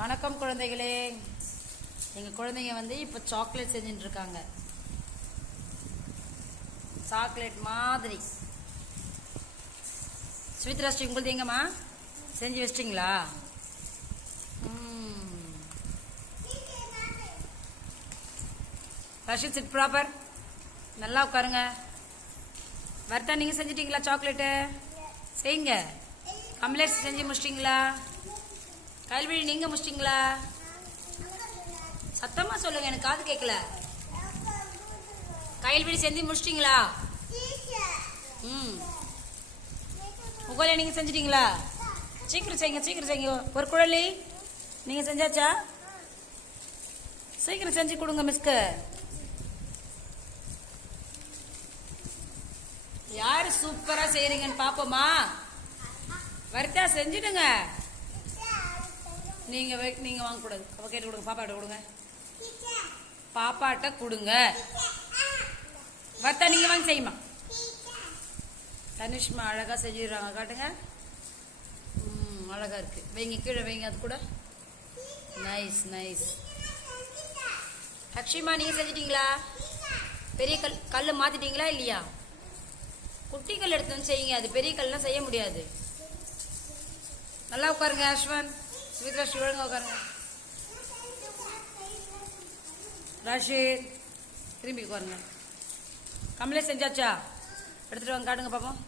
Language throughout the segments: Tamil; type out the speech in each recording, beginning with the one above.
வணக்கம் குழந்தைகளே. எங்கள் குழந்தைங்க வந்து இப்போ சாக்லேட் செஞ்சுட்டு இருக்காங்க. சாக்லேட் மாதிரி ஸ்வீட் ராஸ்டி உங்களுது எங்கம்மா செஞ்சு வச்சிட்டிங்களா? ரஷீத் சிட் ப்ராப்பர், நல்லா உட்காருங்க. வர்த்தா நீங்கள் செஞ்சிட்டிங்களா? சாக்லேட்டு செய்யுங்க. கமலேஷ் செஞ்சு முடிச்சிட்டிங்களா? கல்விழி நீங்கள் முடிச்சிட்டிங்களா? சத்தமாக சொல்லுங்க, எனக்கு காது கேட்கல. கயல்விழி செஞ்சு முடிச்சிட்டிங்களா? முகலை நீங்கள் செஞ்சிட்டிங்களா? சீக்கிரம் செய்யுங்க, சீக்கிரம் செய்யுங்க. ஒரு குழலி நீங்கள் செஞ்சாச்சா? சீக்கிரம் செஞ்சு கொடுங்க மிஸ்க்கு. யாரு சூப்பரா செய்யறீங்கன்னு பாப்போமா? வர்த்தா செஞ்சுடுங்க. நீங்க நீங்க வாங்க கூடாது. அவ கேட்டு கொடுங்க, பாப்பாட்ட கொடுங்க. பாப்பாட்ட கொடுங்க. வர்த்தா நீங்க வாங்க செய்யுமா. தனிஷ்மா அழகா செஞ்சிடுறாங்க, காட்டுங்க. அழகா இருக்கு. வைங்க, கீழே வைங்க. அது கூட நைஸ் நைஸ். லக்ஷ்மிமா நீங்க செஞ்சிட்டீங்களா? பெரிய கல் மாத்திட்டீங்களா இல்லையா? குட்டி கல் எடுத்து வந்து செய்யுங்க. அது பெரிய கல்லாம் செய்ய முடியாது. நல்லா உட்காருங்க. அஸ்வன் ஸ்வீட் ராஷி ஒழுங்க உட்காருங்க. ராஷித் திரும்பி உட்காருங்க. கமலேஷ் செஞ்சாச்சா? எடுத்துட்டு வாங்க, காட்டுங்க பாப்போம்.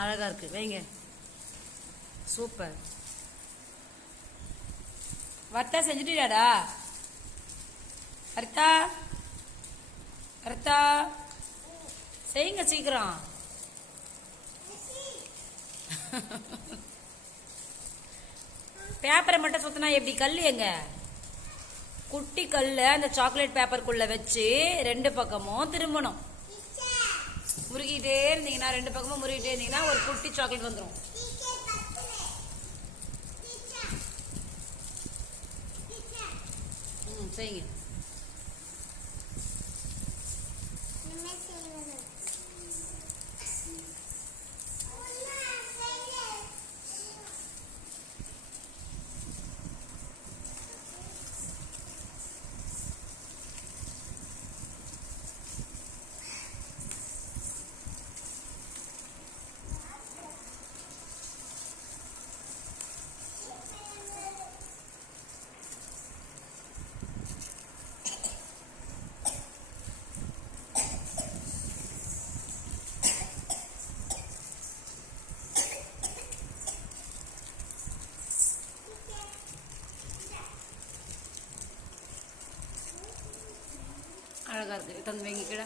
அழகா இருக்கு. வைங்க. சூப்பர். வர்த்தா செஞ்சுட்டியாடா? வர்த்தா வர்த்தா செய்யுங்க சீக்கிரம். பேப்பரை மட்டும் சுத்தினா எப்படி? கல் எங்க? குட்டி கல்ல அந்த சாக்லேட் பேப்பருக்குள்ள வச்சு ரெண்டு பக்கமும் திரும்பணும். முறுகிட்டே இருந்தீங்கன்னா, ரெண்டு பக்கமும் முறுகிட்டே இருந்தீங்கன்னா ஒரு குட்டி சாக்லேட் வந்துடும். செய்யுங்க. அழகா இருக்கு. தந்து வைங்க கீழே.